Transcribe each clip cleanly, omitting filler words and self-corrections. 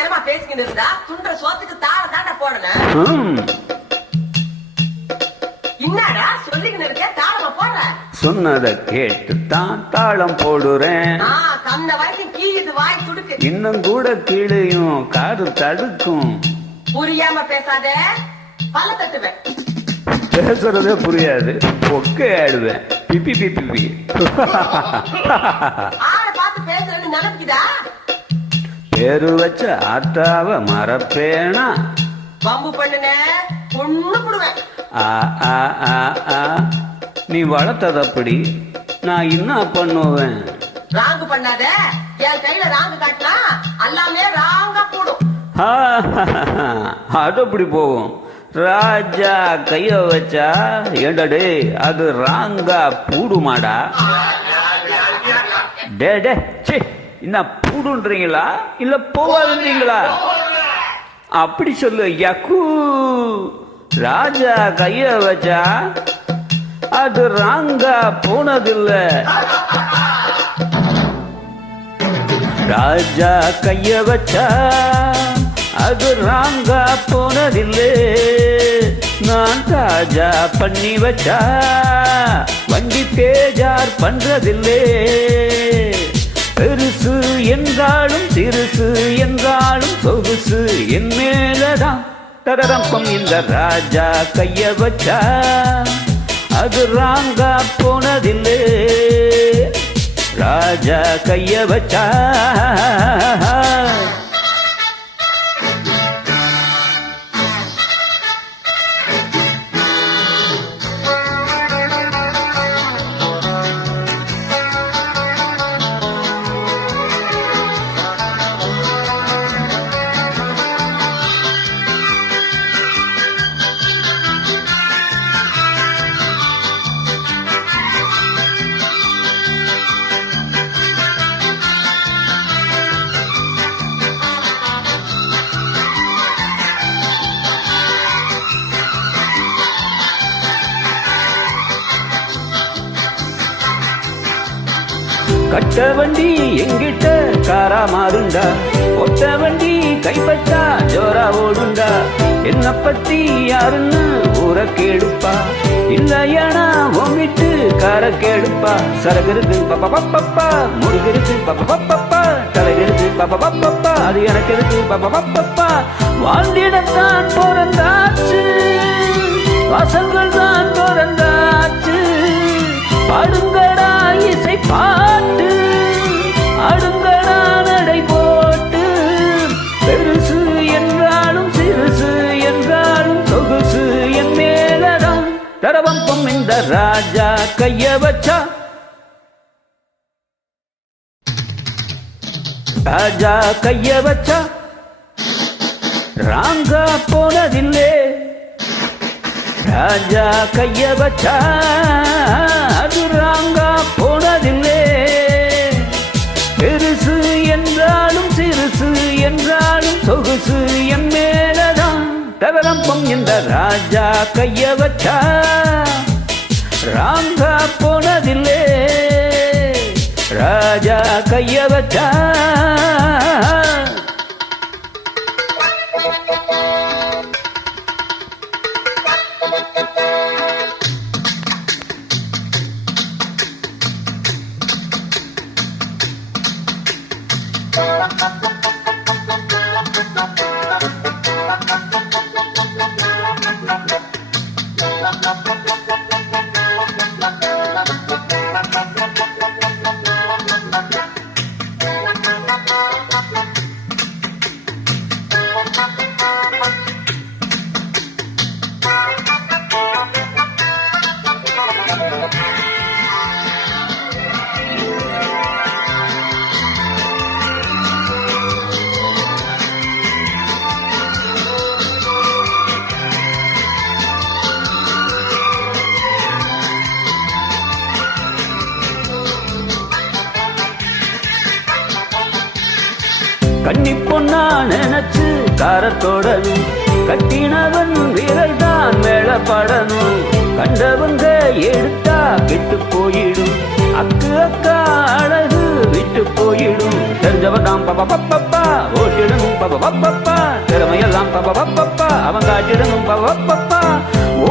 தரமா பேசிக்கிட்டு இருந்தா துண்ட சோத்துக்கு தாள தாண்ட போடணும். என்னடா சொல்லிக்கிட்டு இருக்க, தாளமா போடுற? சொன்னதை கேட்டு தான் தாளம் போடுறேன். கண்ண வரைக்கும் கீழது வாய் துடுக்கு. இன்னும் கூட கீழையும் காது தடுக்கும். புரியாம பேசாத, பல்ல தட்டுவேன். பேசுறதே புரியாது, பொக்கே ஆடுவேன். பிப்பி பிப்பி பி. ஆள பார்த்து பேசுறேன்னு நினைக்குதா? பேரு வச்ச ஆத்தாவ மறப்பேனா? பம்பு பண்ணுன பொண்ணு போடுவேன். நீ வளர்த்ததப்படி, நான் என்ன பண்ணுவேன்? ராங்கு பண்ணாத, என் கையில ராங்கு காட்டினா எல்லாமே ராங்கா போடும். அது அப்படி போகும். ராஜா கைய வச்சா ஏண்டடே அது ராங்கா பூடுமாடா? டே டே சே, என்ன பூடுன்றீங்களா இல்ல போவாதுன்றீங்களா? அப்படி சொல்லு யக்கு. ராஜா கைய வச்சா அது ராங்கா போனதில்ல. ராஜா கைய வச்சா அது ராங்கா போனதில்லை. நான் ராஜா பண்ணி வச்சா வண்டி பேஜார் பண்றதில்லை. பெருசு என்றாலும் சிறுசு என்றாலும் சொகுசு என் மேலதான் தரரம்பம். இந்த ராஜா கைய வச்சா அது ராங்கா போனதில்லை. ராஜா கைய வச்சா. கட்ட வண்டி எங்கிட்ட காரா மாறுண்டா, ஒட்ட வண்டி கைப்பற்றா ஜோரா ஓடுண்டா. என்ன பத்தி யாருன்னு ஊர கேடுப்பா, இல்லையானா உங்கிட்டு கார கேடுப்பா. சரகிருக்கு பப்பா, முருகிருக்கு பப்பா, தலைகிருக்கு பப்பா, அது எனக்கு இருக்கு பப்பா. வாழ்ந்திடத்தான் பிறந்தாச்சு, வாசல்கள் தான் பிறந்தாச்சு. பாடுங்கடா இசை பாட்டு, ஆடுங்கடா நடை போட்டு. பெருசு என்றாலும் சிறுசு என்றாலும் சொகுசு என் மேலதான் தரவம்பம். இந்த ராஜா கைய வச்சா, ராஜா கைய வச்சா ராங்கா போனதில்லை. ராஜா கைய வச்சா அது ராங்கா போனதில்லை. பெருசு என்றாலும் சிறுசு என்றாலும் சொகுசு என் மேலதான் தவரம்பம். இந்த ராஜா கைய வச்சா ராங்கா போனதில்லை. ராஜா கைய வச்சா. கண்ணி பொண்ணா நினைச்சு காரத்தோடனும், கட்டினவன் வீரல் தான் மேளப்படணும். கண்டவங்க எடுத்தா கெட்டு போயிடும், அக்கு அக்கா அழகு விட்டு போயிடும். தெரிஞ்சவன் தான் பப்பப்பப்பா, ஓட்டிடணும் பப்பப்பப்பா, திறமையெல்லாம் பப்பப்பப்பா, அவன் காட்டிடணும் பப்பப்பப்பா.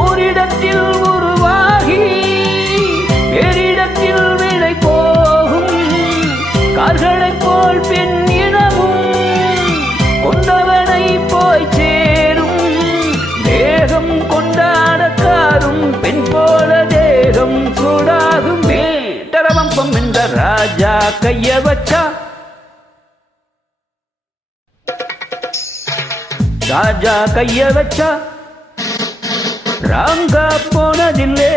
ஓரிடத்தில் உருவாகி வேறிடத்தில் விலை போகும் கால்களைப் போல் பெண் இனமும் கொண்டவனை போய் சேரும். தேகம் கொண்டாடக்காரும் பெண் போல தேகம் சூடாகுமே. டரவம்பம் என்ற ராஜா கைய வச்சா, ராஜா கைய வச்சா ராங்கா போனதில்லை.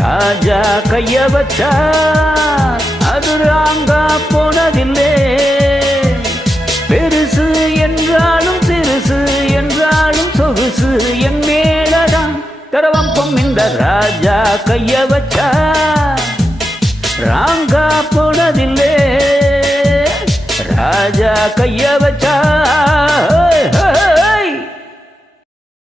ராஜா கைய வச்சா அது ராங்கா போனதில்லை. பெருசு என்றாலும் சிறுசு என்றாலும் சொகுசு என் மேலதான். தரவம்பம் இந்த ராஜா கைய வச்சா ராங்கா போனதில்லை. ராஜா கைய வச்சா